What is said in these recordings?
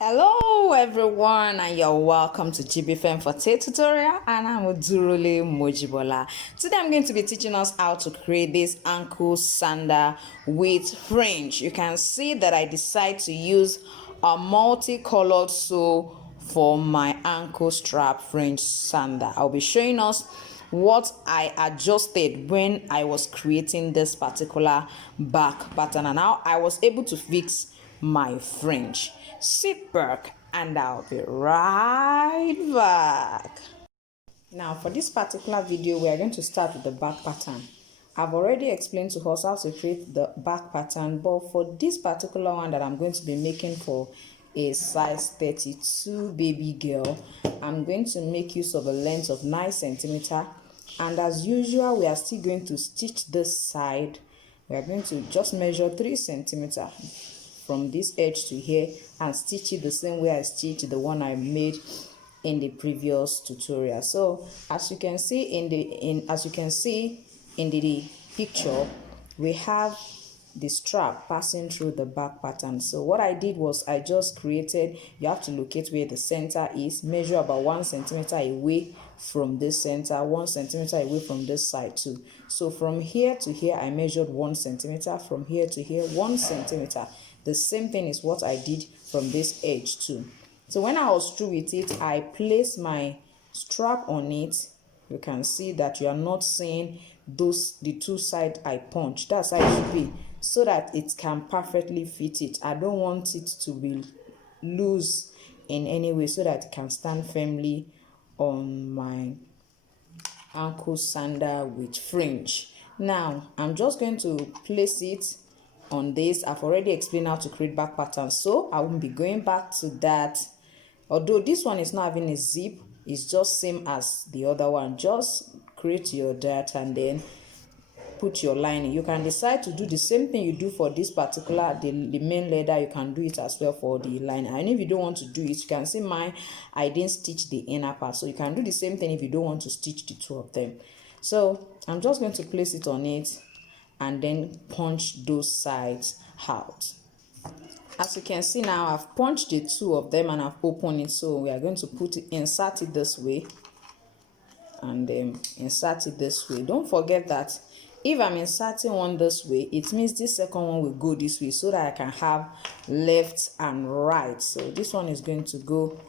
Hello everyone, and you're welcome to Jibbyfemforte tutorial, and I'm Udurole Mojibola. Today I'm going to be teaching us how to create this ankle sandal with fringe. You can see that I decide to use a multicolored sole for my ankle strap fringe sandal. I'll be showing us what I adjusted when I was creating this particular back pattern and how I was able to fix my fringe. Sit back and I'll be right back. Now for this particular video, we are going to start with the back pattern. I've already explained to us how to create the back pattern, but for this particular one that I'm going to be making for a size 32 baby girl, I'm going to make use of a length of 9 centimeter, and as usual we are still going to stitch this side. We are going to just measure 3 centimeter from this edge to here and stitch it the same way I stitched the one I made in the previous tutorial. So as you can see in the picture, we have the strap passing through the back pattern. So what I did was I just created, you have to locate where the center is, measure about 1 centimeter away from this center, 1 centimeter away from this side too. So from here to here I measured 1 centimeter, from here to here 1 centimeter. The same thing is what I did from this edge too. So when I was through with it, I placed my strap on it. You can see that you are not seeing the two sides I punched. That's how it should be, so that it can perfectly fit it. I don't want it to be loose in any way, so that it can stand firmly on my ankle sandal with fringe. Now I'm just going to place it on this. I've already explained how to create back patterns, so I won't be going back to that. Although this one is not having a zip, it's just same as the other one. Just create your dart and then put your lining. You can decide to do the same thing you do for this particular the main leather. You can do it as well for the lining. And if you don't want to do it, you can see mine, I didn't stitch the inner part, so you can do the same thing if you don't want to stitch the two of them. So I'm just going to place it on it and then punch those sides out. As you can see now, I've punched the two of them and I've opened it. So we are going to insert it this way and then insert it this way. Don't forget that if I'm inserting one this way, it means this second one will go this way, so that I can have left and right. So this one is going to go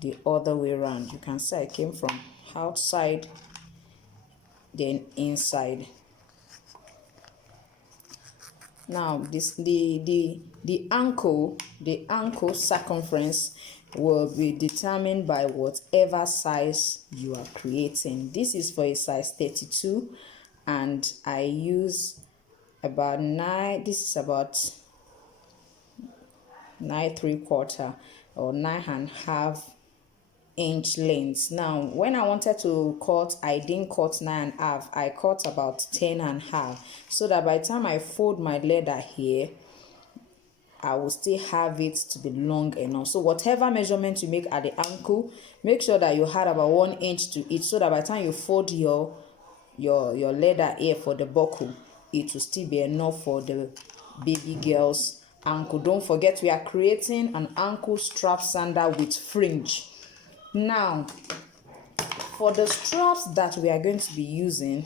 the other way around. You can see I came from outside then inside. Now the ankle circumference will be determined by whatever size you are creating. This is for a size 32 and I use about 9. This is about 9 3/4 or 9.5 inch length. Now when I wanted to cut, I didn't cut 9.5, I cut about 10.5, so that by the time I fold my leather here, I will still have it to be long enough. So whatever measurement you make at the ankle, make sure that you had about 1 inch to it, so that by the time you fold your leather here for the buckle, it will still be enough for the baby girl's ankle. Don't forget, we are creating an ankle strap sandal with fringe. Now for the straps that we are going to be using,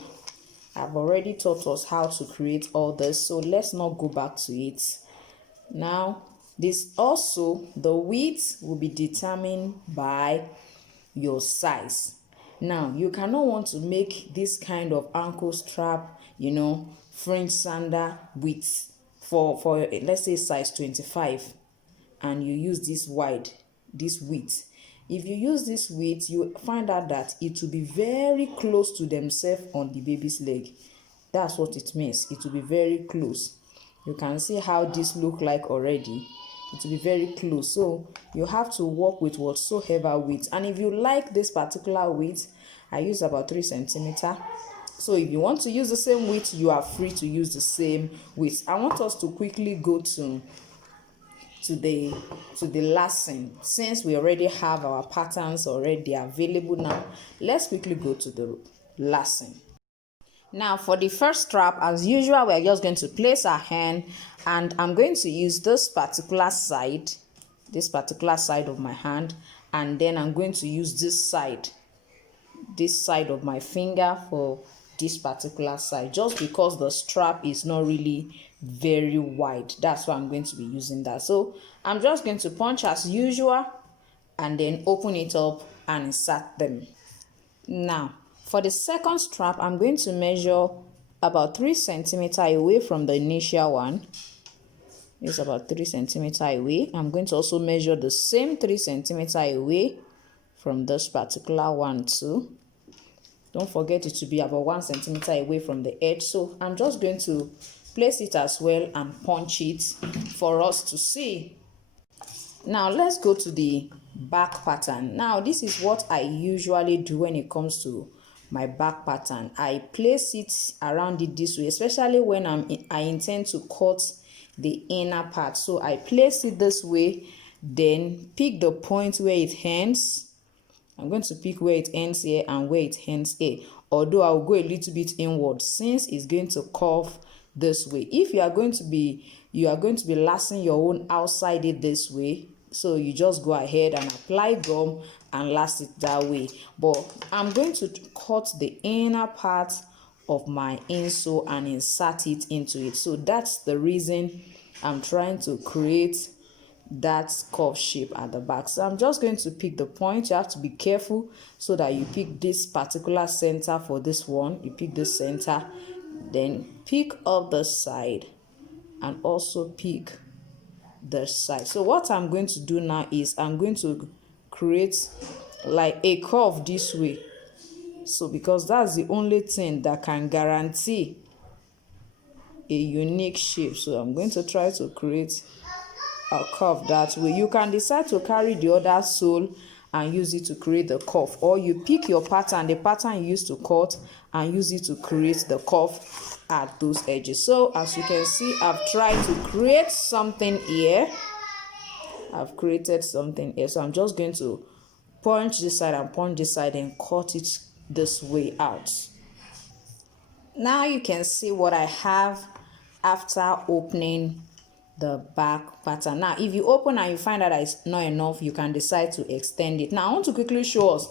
I've already taught us how to create all this, so let's not go back to it. Now this also, the width will be determined by your size. Now you cannot want to make this kind of ankle strap, fringe sandal width for let's say size 25, and you use this width. If you use this width, you find out that it will be very close to themselves on the baby's leg. That's what it means. It will be very close. You can see how this look like already. It will be very close. So you have to work with whatsoever width. And if you like this particular width, I use about 3 centimeter. So if you want to use the same width, you are free to use the same width. I want us to quickly go to the lesson. Since we already have our patterns already available now, let's quickly go to the lesson. Now for the first strap, as usual, we're just going to place our hand, and I'm going to use this particular side this particular side of my hand, and then I'm going to use this side of my finger for this particular side, just because the strap is not really very wide. That's why I'm going to be using that. So I'm just going to punch as usual and then open it up and insert them. Now for the second strap, I'm going to measure about 3 centimeters away from the initial one. It's about 3 centimeters away. I'm going to also measure the same 3 centimeters away from this particular one too. Don't forget it to be about 1 centimeter away from the edge. So I'm just going to place it as well and punch it for us to see. Now let's go to the back pattern. Now this is what I usually do when it comes to my back pattern. I place it around it this way, especially when I intend to cut the inner part. So I place it this way, then pick the point where it ends. I'm going to pick where it ends here and where it ends here, although I'll go a little bit inward since it's going to curve this way. If you are going to be lasting your own outside it this way, so you just go ahead and apply gum and last it that way. But I'm going to cut the inner part of my insole and insert it into it. So that's the reason I'm trying to create that curve shape at the back. So I'm just going to pick the point. You have to be careful so that you pick this particular center for this one. You pick the center, then pick up the side and also pick the side. So what I'm going to do now is I'm going to create like a curve this way. So because that's the only thing that can guarantee a unique shape, so I'm going to try to create a curve that way. You can decide to carry the other sole and use it to create the curve, or you pick your pattern, the pattern you used to cut, and use it to create the curve at those edges. So as you can see, I've tried to create something here. I've created something here. So I'm just going to punch this side and punch this side and cut it this way out. Now you can see what I have after opening the back pattern. Now if you open and you find that it's not enough, you can decide to extend it. Now I want to quickly show us,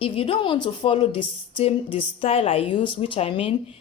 if you don't want to follow the style I use, which I mean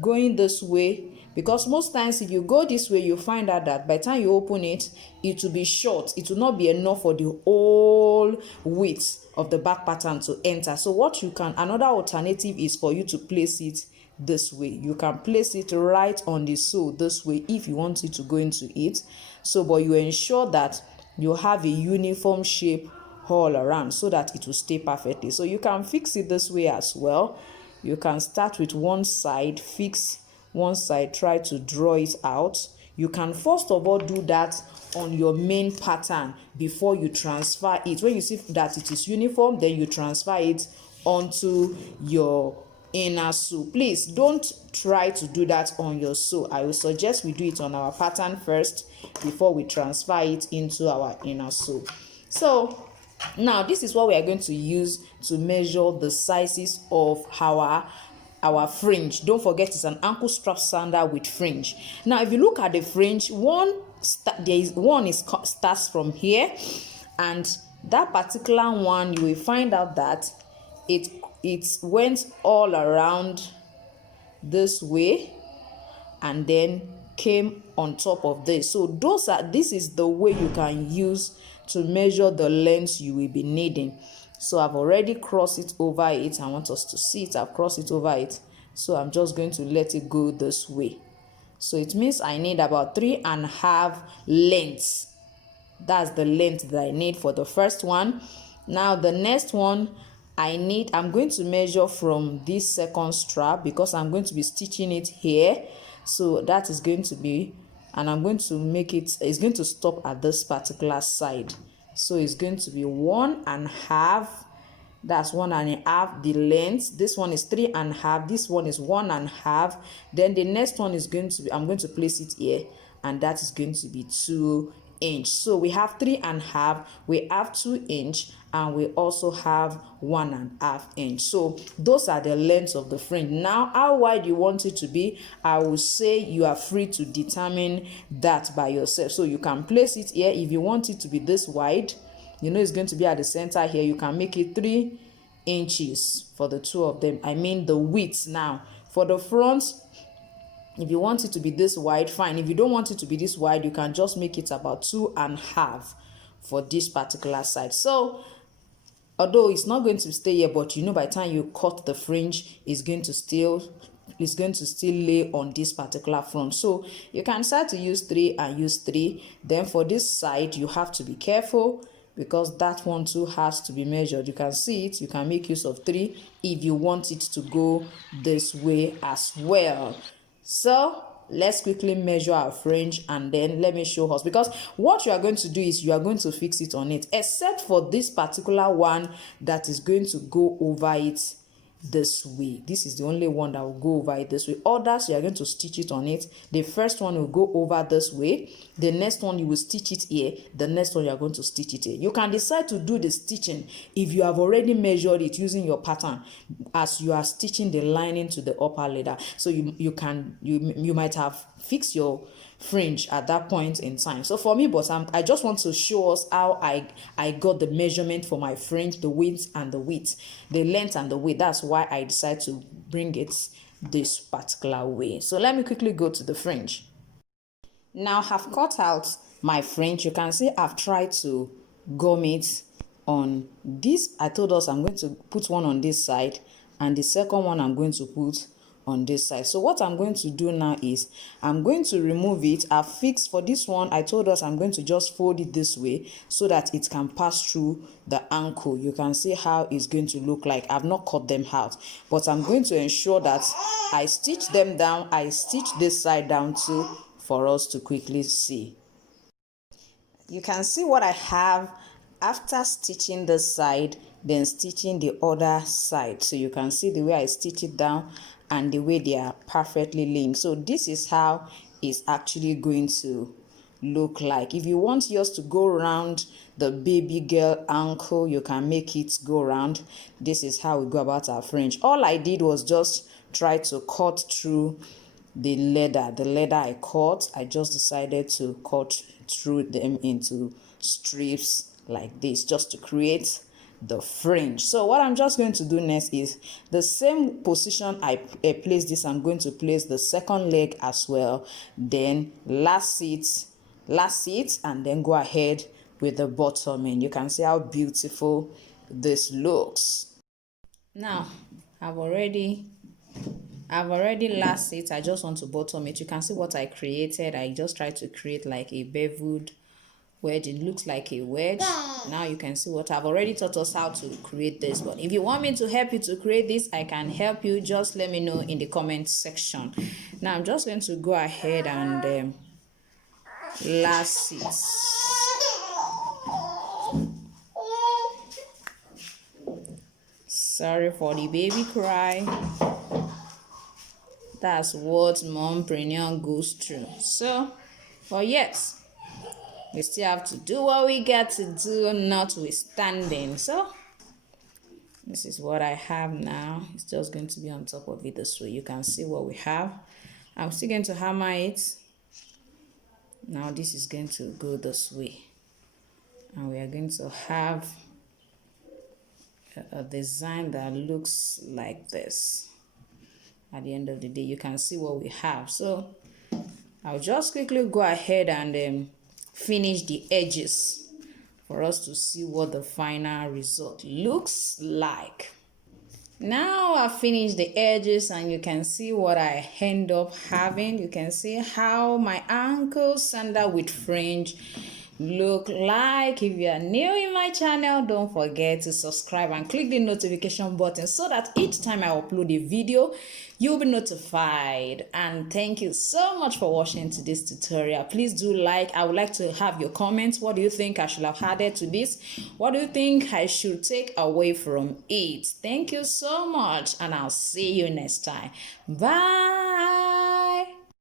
going this way, because most times if you go this way, you find out that by the time you open it, it will be short. It will not be enough for the whole width of the back pattern to enter. So what you can, another alternative is for you to place it this way. You can place it right on the sole this way if you want it to go into it. So but you ensure that you have a uniform shape all around so that it will stay perfectly. So you can fix it this way as well. You can start with one side, fix one side, try to draw it out. You can first of all do that on your main pattern before you transfer it. When you see that it is uniform, then you transfer it onto your inner sole. Please don't try to do that on your sole. I will suggest we do it on our pattern first before we transfer it into our inner sole. So now this is what we are going to use to measure the sizes of our fringe. Don't forget it's an ankle strap sandal with fringe. Now if you look at the fringe, starts from here, and that particular one you will find out that it went all around this way and then came on top of this. So this is the way you can use to measure the length you will be needing. So I've already crossed it over it. I want us to see it. I've crossed it over it. So I'm just going to let it go this way. So it means I need about 3.5 lengths. That's the length that I need for the first one. Now the next one I'm going to measure from this second strap because I'm going to be stitching it here. So that is going to be, and I'm going to make it's going to stop at this particular side. So it's going to be 1.5. That's 1.5 the length. This one is 3.5. This one is 1.5. Then the next one is going to be, I'm going to place it here, and that is going to be 2 inch. So we have 3.5, we have 2 inch, and we also have 1.5 inch. So those are the lengths of the fringe. Now, how wide you want it to be, I will say you are free to determine that by yourself. So you can place it here. If you want it to be this wide, you know it's going to be at the center here, you can make it 3 inches for the two of them. I mean the width. Now for the front, if you want it to be this wide, fine. If you don't want it to be this wide, you can just make it about 2.5 for this particular side. So although it's not going to stay here, but you know by the time you cut the fringe, it's going to still lay on this particular front. So you can start to use 3 and use 3. Then for this side, you have to be careful because that one too has to be measured. You can see it. You can make use of 3 if you want it to go this way as well. So let's quickly measure our fringe and then let me show us, because what you are going to do is you are going to fix it on it, except for this particular one that is going to go over it this way. This is the only one that will go over it this way. Others, you are going to stitch it on it. The first one will go over this way. The next one you will stitch it here. The next one you are going to stitch it here. You can decide to do the stitching if you have already measured it using your pattern as you are stitching the lining to the upper leather. So you might have fixed your fringe at that point in time. So for me, but I just want to show us how I got the measurement for my fringe, the width and the width, the length and the width. That's why I decided to bring it this particular way. So let me quickly go to the fringe. Now I've cut out my fringe. You can see I've tried to gum it on this. I told us I'm going to put one on this side, and the second one I'm going to put on this side. So what I'm going to do now is I'm going to remove it. I've fixed for this one. I told us I'm going to just fold it this way so that it can pass through the ankle. You can see how it's going to look like. I've not cut them out, but I'm going to ensure that I stitch them down. I stitch this side down too for us to quickly see. You can see what I have after stitching this side, then stitching the other side. So you can see the way I stitch it down and the way they are perfectly linked. So this is how it's actually going to look like. If you want yours to go around the baby girl ankle, you can make it go around. This is how we go about our fringe. All I did was just try to cut through the leather I cut. I just decided to cut through them into strips like this just to create the fringe. So what I'm just going to do next is the same position I placed this, I'm going to place the second leg as well, then last it, and then go ahead with the bottoming. You can see how beautiful this looks. Now I've already last it. I just want to bottom it. You can see what I created. I just tried to create like a beveled wedge. It looks like a wedge. Now you can see what I've already taught us how to create this, but if you want me to help you to create this, I can help you. Just let me know in the comment section. Now I'm just going to go ahead and last it. Sorry for the baby cry. That's what mompreneur goes through. So, but yes, we still have to do what we got to do, notwithstanding. So this is what I have now. It's just going to be on top of it this way. You can see what we have. I'm still going to hammer it. Now this is going to go this way, and we are going to have a design that looks like this. At the end of the day, you can see what we have. So I'll just quickly go ahead and finish the edges for us to see what the final result looks like. Now I've finished the edges, and you can see what I end up having. You can see how my ankle sandal with fringe look like. If you are new in my channel, don't forget to subscribe and click the notification button so that each time I upload a video, you'll be notified. And thank you so much for watching to this tutorial. Please do like. I would like to have your comments. What do you think I should have added to this? What do you think I should take away from it? Thank you so much, and I'll see you next time. Bye.